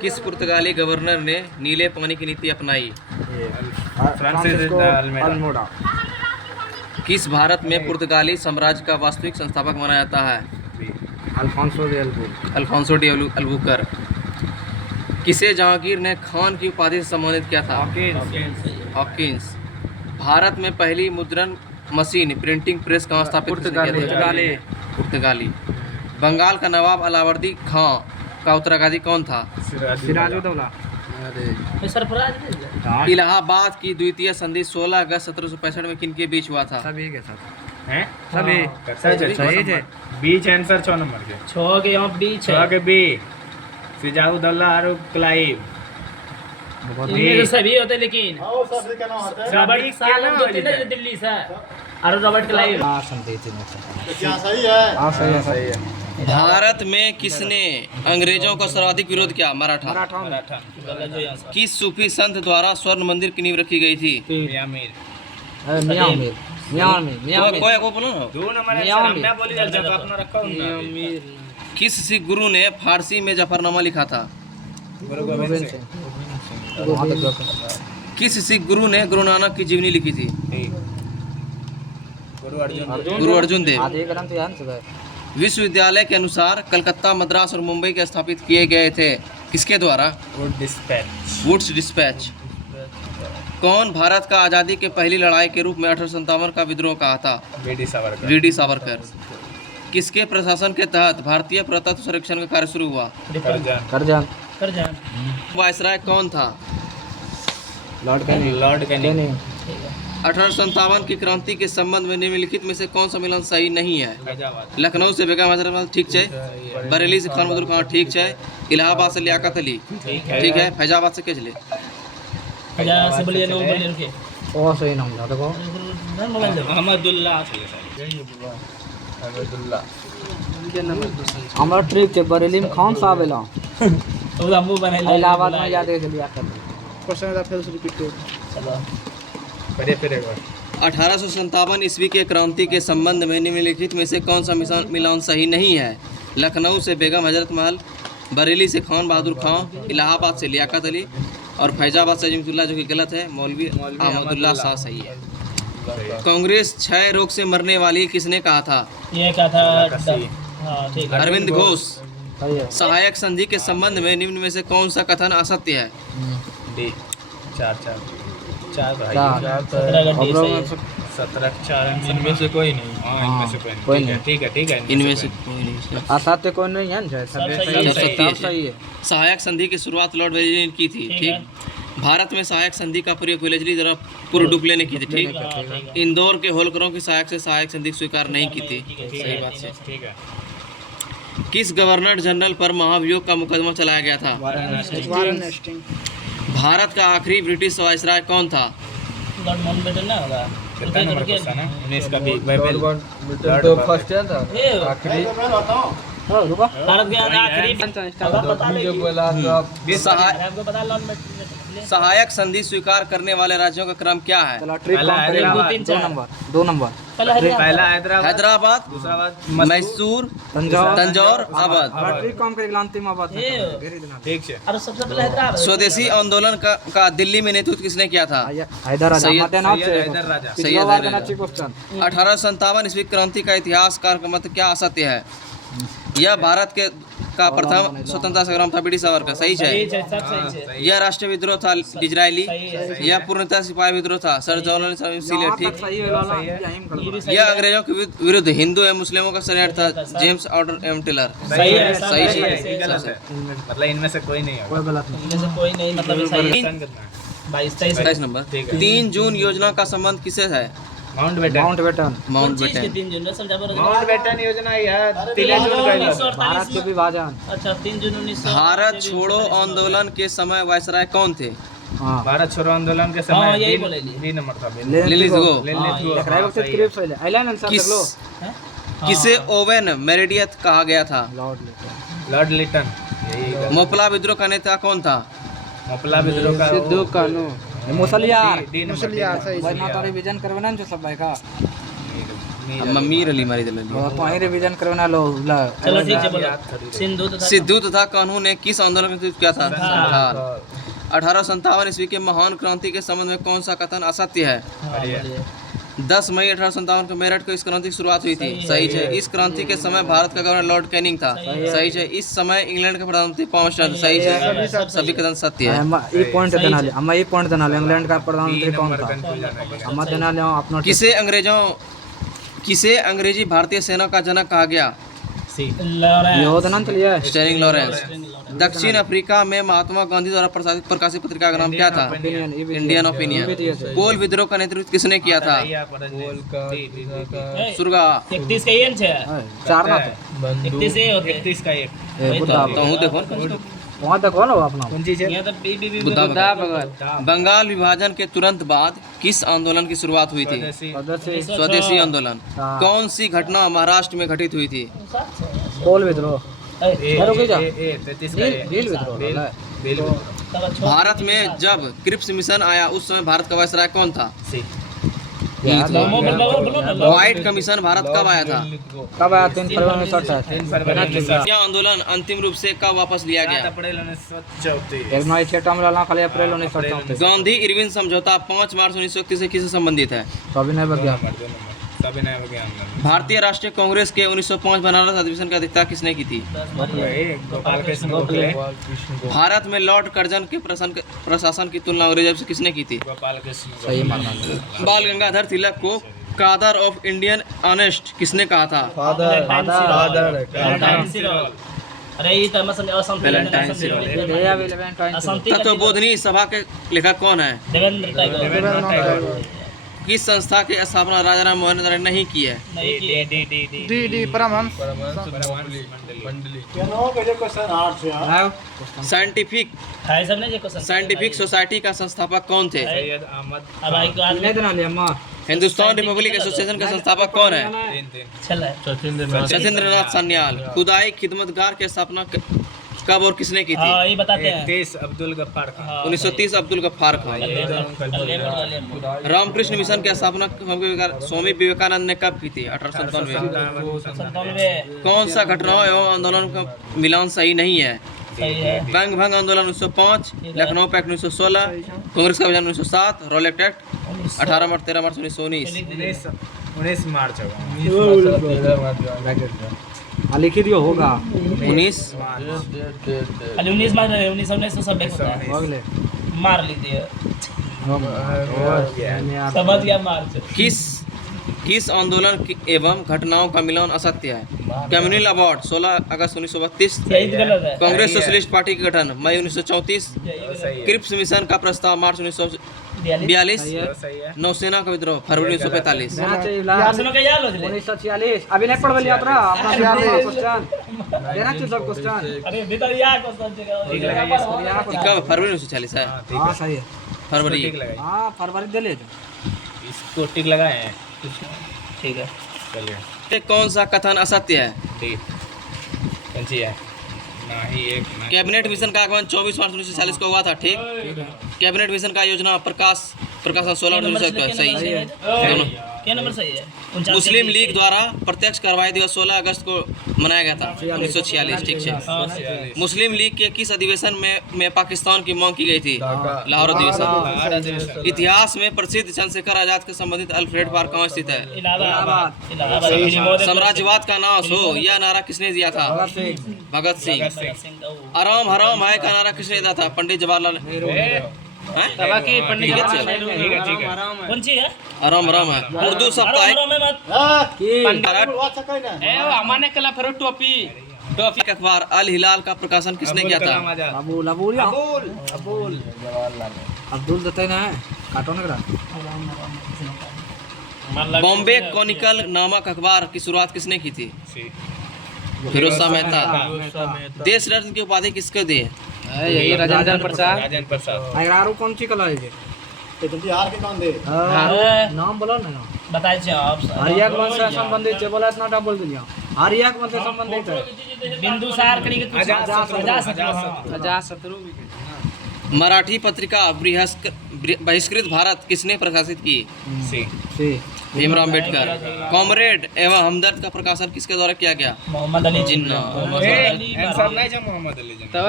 किस पुर्तगाली गवर्नर ने नीले पानी की नीति अपनाई? फ्रांसिस्को अल्मोड़ा। किस भारत में पुर्तगाली साम्राज्य का वास्तविक संस्थापक माना जाता है? Alfonso de Albuquerque. किसे जहांगीर ने खान की उपाधि से सम्मानित किया था? हॉकिंस। भारत में पहली मुद्रण मशीन प्रिंटिंग प्रेस कहाँ स्थापित पुर्तगाली। बंगाल का नवाब अलावर्दी खां का उत्तराधिकारी कौन था? सिराजुद्दौला। इलाहाबाद की द्वितीय संधि 16 अगस्त 1765 में किनके बीच हुआ था? सभी के साथ हैं सभी सही है। बीच आंसर 6 नंबर के 6 के यहाँ बीच 6 के बी सिराजुद्दौला और क्लाइव इनमें तो सभी होते लेकिन रॉबर्ट सालम जो थे ना जो दिल्ली से और रॉबर्ट क्लाइव। सही है। भारत में किसने अंग्रेजों का सर्वाधिक विरोध किया? मराठा। किस सूफी संत द्वारा स्वर्ण मंदिर की नींव रखी गई थी? कोई बोलो ना। 2 नंबर आंसर मैं बोली जब अपना रखा हूं। किस सिख गुरु ने फारसी में जफरनामा लिखा था? गुरु गोविंद सिंह। किस सिख गुरु ने गुरु नानक की जीवनी लिखी थी? गुरु अर्जुन देव। विश्वविद्यालय के अनुसार कलकत्ता, मद्रास और मुंबई के स्थापित किए गए थे किसके द्वारा? Wood's despatch. कौन भारत का आज़ादी के पहली लड़ाई के रूप में 1857 का विद्रोह कहा था? वीडी सावरकर। किसके प्रशासन के तहत भारतीय पुरातत्व सर्वेक्षण का कार्य शुरू हुआ? करजान। वायसराय कौन था? Lord Canning. 1857 की क्रांति के संबंध में निम्नलिखित में से कौन सा मिलन सही नहीं है? लखनऊ से बेगम हजरत ठीक है, बरेली से खान बहादुर खान ठीक है, इलाहाबाद से लियाकत अली ठीक है, फैजाबाद से केजले। सही नाम देखो हमारा ट्रिक है बरेली में खान साहब एला इलाहाबाद में जाते के लियाकत। क्वेश्चन का फिर रिपीट 1857 ईस्वी के क्रांति के संबंध में निम्नलिखित में से कौन सा मिलान सही नहीं है? लखनऊ से बेगम हजरत महल, बरेली से खान बहादुर खां, इलाहाबाद से लियाकत अली और फैजाबाद से अजमतुल्ला, जो कि गलत है, मौलवी अहमदुल्ला शाह सही है। कांग्रेस क्षय रोग से मरने वाली किसने कहा था? ये क्या था? अरविंद घोष। सहायक संधि के संबंध में निम्न में से कौन सा कथन असत्य है? 17 इनमें से कोई नहीं। ठीक है इनमें से कोई नहीं। असत्य कोई नहीं है। सही है। सहायक संधि की शुरुआत लॉर्ड वेलेस्ली ने की थी। ठीक। भारत में सहायक संधि का प्रयोग वेलेस्ली द्वारा पूर्व डुप्ले ने की थी। ठीक। इंदौर के होलकरों की सहायक से सहायक संधि स्वीकार नहीं की थी। सही बात से। ठीक है। किस गवर्नर जनरल पर महाभियोग का मुकदमा चलाया गया था? भारत का आखिरी ब्रिटिश वायसराय कौन था? लॉर्ड माउंटबेटन ना होगा। कितना नंबर क्वेश्चन है? 19 का भी तो फर्स्ट है था आखिरी भारत के आखिरी जो बोला आपको पता लॉर्ड माउंटबेटन सहायक संधि स्वीकार करने वाले राज्यों का क्रम क्या है? 2 नंबर पहला हैदराबाद, दूसरा मैसूर, तंजौर, अवध। ठीक है। और सबसे पहले हैदराबाद। स्वदेशी आंदोलन का दिल्ली में नेतृत्व किसने किया था? हैदर राजा। 1857 ईस्वी क्रांति का इतिहासकार का मत क्या असत्य है? यह भारत का प्रथम स्वतंत्रता संग्राम था। बीडी सावरकर सही है। यह राष्ट्रीय विद्रोह था डिजरायली। यह पूर्णतः सिपाही विद्रोह था सर जवाहरलाल नेहरू। ठीक। यह अंग्रेजों के विरुद्ध हिंदू एवं मुस्लिमों का षड्यंत्र था। जेम्स ऑर्डर एवं टेलर सही है। मतलब इनमें से कोई नहीं है। इनमें से कोई नहीं मतलब सही है। 22 नंबर। 3 जून योजना का संबंध किससे है? माउंटबेटन 3 जून माउंटबेटन योजना है 3 जून का। भारत के विभाजन। अच्छा 3 जून 1900। भारत छोड़ो आंदोलन के समय वायसराय कौन थे? भारत छोड़ो आंदोलन के समय यही बोले 3 नंबर था। किसे ओवेन मेरेडियथ कहा गया था? लॉर्ड लिटन। मोपला विद्रोह का नेता कौन था? मोपला विद्रोह का सिद्धू कानू मुसलियार डी नंबर विजन करवाना जो सब भाई का मीर अली मारी दिल्ली। तो ही रिवीजन करवाना लो ला। चलो ठीक है बोलो। सिद्धू तथा कान्हू ने किस आंदोलन का नेतृत्व किया था? संथाल। 1857 ईस्वी के महान क्रांति के संबंध में कौन सा कथन असत्य है? 10 मई 1857 को मेरठ को इस क्रांति की शुरुआत हुई थी। सही है। इस क्रांति के समय भारत का गवर्नर लॉर्ड कैनिंग था। सही है। इस समय इंग्लैंड का प्रधानमंत्री पाउंडस्टन। सही है। सभी कथन सत्य है। ये पॉइंट देना ले, अम्मा ये पॉइंट देना ले, इंग्लैंड का प्रधानमंत्री कौन था? अम्मा देना ले अपना। किसे अंग्रेजी भारतीय सेना का जनक कहा गया? योधना तो लिया है। Steering Lawrence. दक्षिण अफ्रीका में महात्मा गांधी द्वारा प्रकाशित पत्रिका का नाम क्या था? Indian opinion. कोल विद्रोह का नेतृत्व किसने किया था? सुरगा। 31 का ये है। 4 ना 31 ये होते 31 का एक। तो हूँ देखो वहाँ तक कौन हो अपना? कौन चीज है? यहाँ तो बी बुद्धा भगत। बंगाल विभाजन के तुरंत बाद किस आंदोलन की शुरुआत हुई थी? स्वदेशी आंदोलन। कौन सी घटना महाराष्ट्र में घटित हुई थी? कोल विद्रोह। भारत में जब क्रिप्स मिशन आया उस समय भारत का वायसराय कौन था? व्हाइट कमीशन भारत कब आया था? कब आया? 3 फरवरी 1968। यह आंदोलन अंतिम रूप से कब वापस लिया गया? अप्रैल 1934। एक नई छठा में लाना खाली अप्रैल 1938। गांधी इरविन समझौता 5 मार्च 1931 से किससे संबंधित है? तो अभी नहीं बच गया। भारतीय राष्ट्रीय कांग्रेस के 1905 बनारस अधिवेशन की अध्यक्षता किसने की थी? गोपाल कृष्ण गोखले। भारत में लॉर्ड कर्जन के प्रशासन की तुलना अंग्रेजों से किसने की थी? गोपाल कृष्ण। सही माना। बाल गंगाधर तिलक को फादर ऑफ इंडियन ऑनेस्ट किसने कहा था? अरे ये तो मसल तत्वबोधिनी सभा के लेखक कौन है? देवेंद्र टैगोर। किस संस्था की स्थापना राजा राम मोहन राय नहीं की है? डी परमहंस। साइंटिफिक सोसाइटी का संस्थापक कौन थे? नहीं देना ले अम्मा। हिंदुस्तान रिपब्लिक एसोसिएशन का संस्थापक कौन है? सत्येंद्र नाथ सान्याल। खुदाई खिदमतगार की स्थापना कब और किसने की थी? ये बताते हैं। 30 अब्दुल गफ्फार खान। 1930 अब्दुल गफ्फार खान। रामकृष्ण मिशन की स्थापना स्वामी विवेकानंद ने कब की थी? 1897। कौन सा घटनाओं एवं आंदोलन का मिलान सही नहीं है? बंग भंग आंदोलन 1905, लखनऊ पैक्ट 1916, कांग्रेस का विभाजन 1907, रॉलेट एक्ट 18 मार्च 13 मार्च 1919। 19 मार्च लिखी दियो होगा 19 19 मार 1919 सब अगले मार लीजिए समझ गया मार्च। किस आंदोलन एवं घटनाओं का मिलान असत्य है? कम्युनल अवार्ड 16 अगस्त 1932। कांग्रेस सोशलिस्ट पार्टी का गठन मई 1934। क्रिप्स मिशन का प्रस्ताव मार्च 1942। नौसेना का विद्रोह फरवरी 1945। 1946। अभी नहीं पढ़ लिया था अपना क्वेश्चन देना चाहिए सब क्वेश्चन। अरे भीतर या क्वेश्चन कब? फरवरी 1946 है। हां सही है। फरवरी। हां फरवरी दे ले। इसको टिक लगाए हैं। ठीक है चलिए। कौन सा कथन असत्य है? कौन सी है? नहीं एक कैबिनेट मिशन का आगमन 24 मार्च 1940 को हुआ था। ठीक। कैबिनेट मिशन का योजना प्रकाशन 16 मार्च। सही है। क्या नंबर सही है? मुस्लिम लीग द्वारा प्रत्यक्ष कार्रवाई दिवस 16 अगस्त को मनाया गया था 1946। ठीक है। मुस्लिम लीग के किस अधिवेशन में पाकिस्तान की मांग की गई थी? लाहौर अधिवेशन। इतिहास में प्रसिद्ध चंद्रशेखर आजाद के संबंधित अल्फ्रेड पार्क कहाँ स्थित है? इलाहाबाद। साम्राज्यवाद का नाश हो यह नारा किसने दिया था? भगत सिंह। आराम हराम है का नारा किसने दिया था? पंडित जवाहरलाल नेहरू। कौन सी है? आराम हराम है। उर्दू साप्ताहिक टॉपिक अखबार अल हिलाल का प्रकाशन किसने किया था? अब्दुल दत्ता ना है काटो ना करा। बॉम्बे कॉनिकल नामक अखबार की शुरुआत किसने की थी? फिरोज शाह मेहता। देश रत्न की उपाधि किसको दी है? यही राजेंद्र प्रसाद। राजेंद्र प्रसाद। आयरारू कौन सी कला है ये? बिहार के कौन दे? नाम बोलो ना। बताइए आप। आर्या के से संबंधित है बोला इतना बोल दिया। आर्या के से संबंधित है। बिंदुसार करी के कुछ अजातशत्रु। मराठी पत्रिका बहिष्कृत भारत किसने प्रकाशित की? सी सी भीमराव अम्बेडकर। कॉमरेड एवं हमदर्द का प्रकाशन किसके द्वारा किया गया? मोहम्मद अली जिन्ना। आंसर नहीं जो मोहम्मद अली जिन्ना।